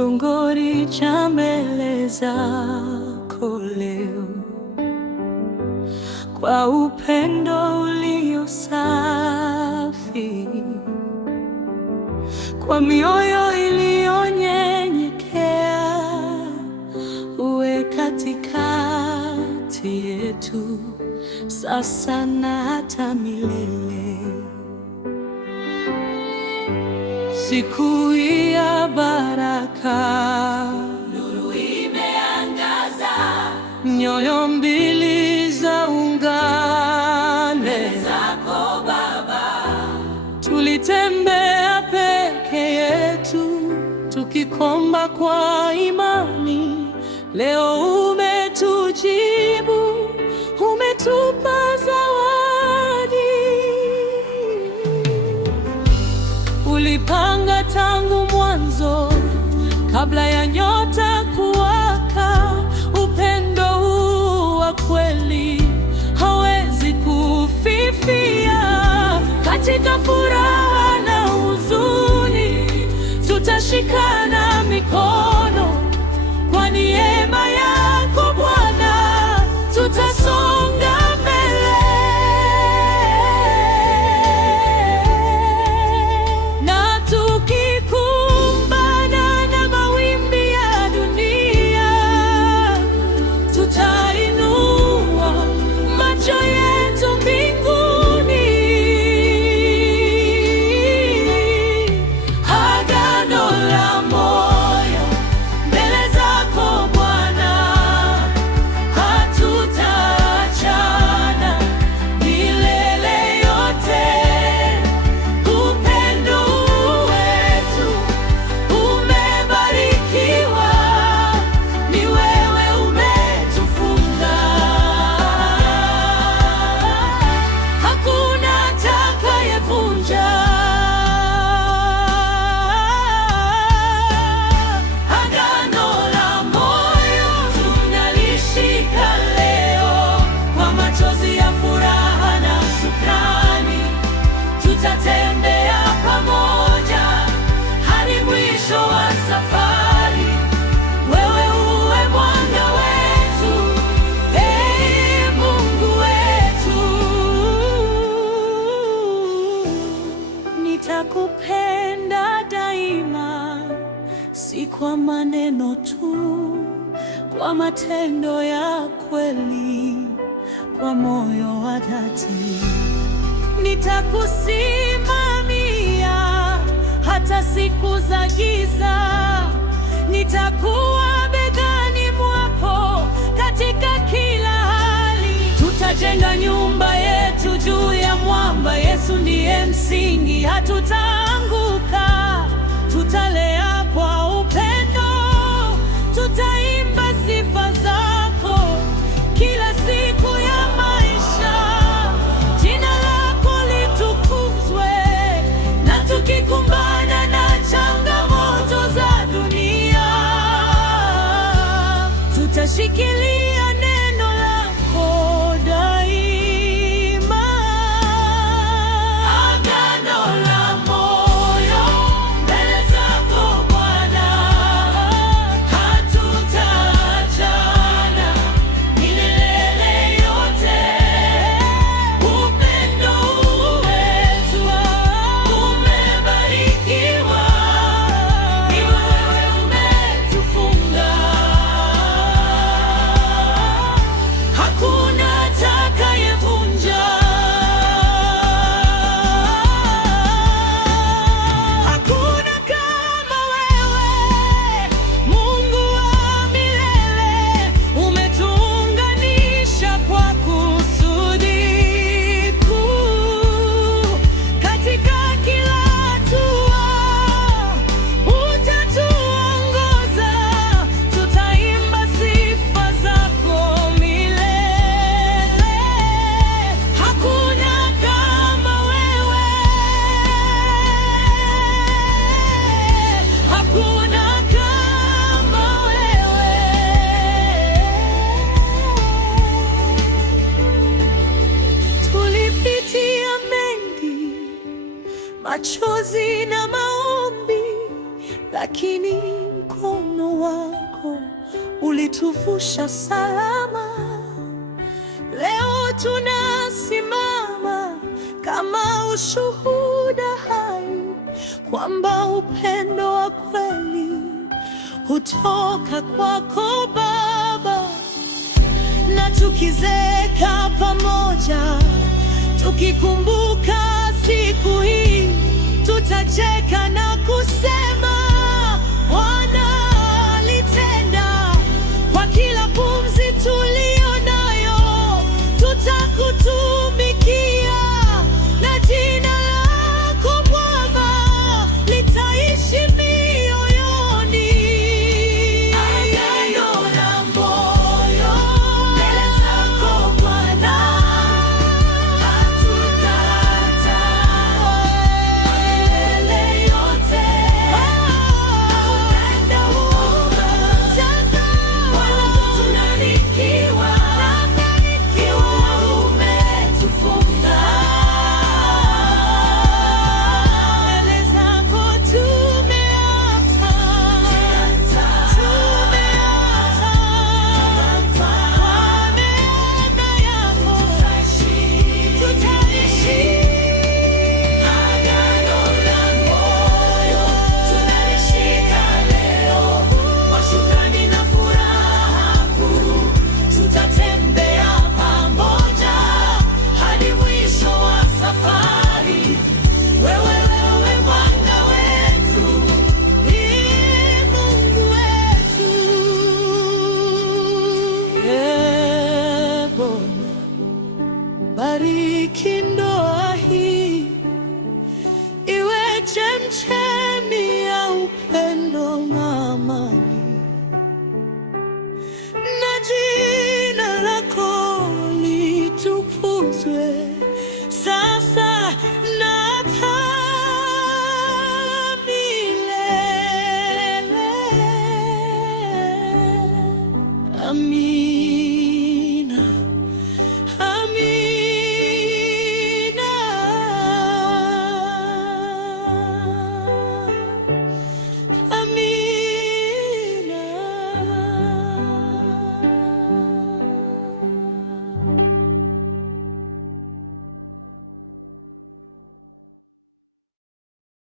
tungoja mbele zako leo, kwa upendo ulio safi, kwa mioyo iliyonyenyekea. Uwe katikati yetu sasa na hata milele. Siku ya baraka, nuru imeangaza, nyoyo mbili zaungane mbele zako Baba. Tulitembea peke yetu tukikomba kwa imani, leo umetujibu, umetupa zawadi. Ulipanga tangu mwanzo, kabla ya nyota kuwaka. Upendo huu wa kweli hawezi kufifia. Katika furaha na huzuni tutashikana mikono, kwa neema yako Bwana tutasonga mbele. Na tukikumbana na mawimbi ya dunia, tutainua macho yetu mbinguni. Agano la moyo mbele zako Bwana, hatutaachana milele yote. Upendo wetu umebarikiwa, ni wewe umetufunga. Hakuna atakayevunja agano la moyo. Tunalishika leo kwa machozi ya furaha na shukrani. Tutatembea pamoja hadi mwisho wa safari. Wewe uwe mwanga wetu, ee Mungu wetu. Nitakupenda daima, si kwa maneno tu, kwa matendo ya kweli, kwa moyo wa dhati. Nitakusimamia hata siku za giza, nitakuwa begani mwako katika kila hali. Tutajenga nyumba yetu juu ya mwamba, Yesu ndiye msingi, hatutaanguka. Tutalea kwa upendo, tutaimba sifa zako kila siku ya maisha. Jina lako litukuzwe, na tukikumbana na changamoto za dunia, tutashikilia neno lako daima. Agano la moyo mbele zako Bwana, hatutaachana milele yote. Upendo wetu umebarikiwa, ni wewe umetufunga. ulituvusha salama. Leo tunasimama kama ushuhuda hai kwamba upendo wa kweli hutoka kwako Baba. Na tukizeeka pamoja, tukikumbuka siku hii, tutacheka na kusema Bwana alitenda. Kwa kila pumzi tuliyo nayo, tutakutumikia, na jina lako Bwana litaishi mioyoni. Agano la moyo mbele zako Bwana, hatutaacha milele yote. Upendo huo Bwana, tunarikiwa umetufunga. Mbele zako tumeata kwa neema yako tutaishi. Agano la moyo tunalishika leo, kwa shukrani na furaha kuu. Tutatembea pamoja hadi mwisho wa safari. Wewe mwanga wetu, Ni Mungu wetu. Bwana, bariki ndoa hii, iwe chemchemi ya upendo na amani.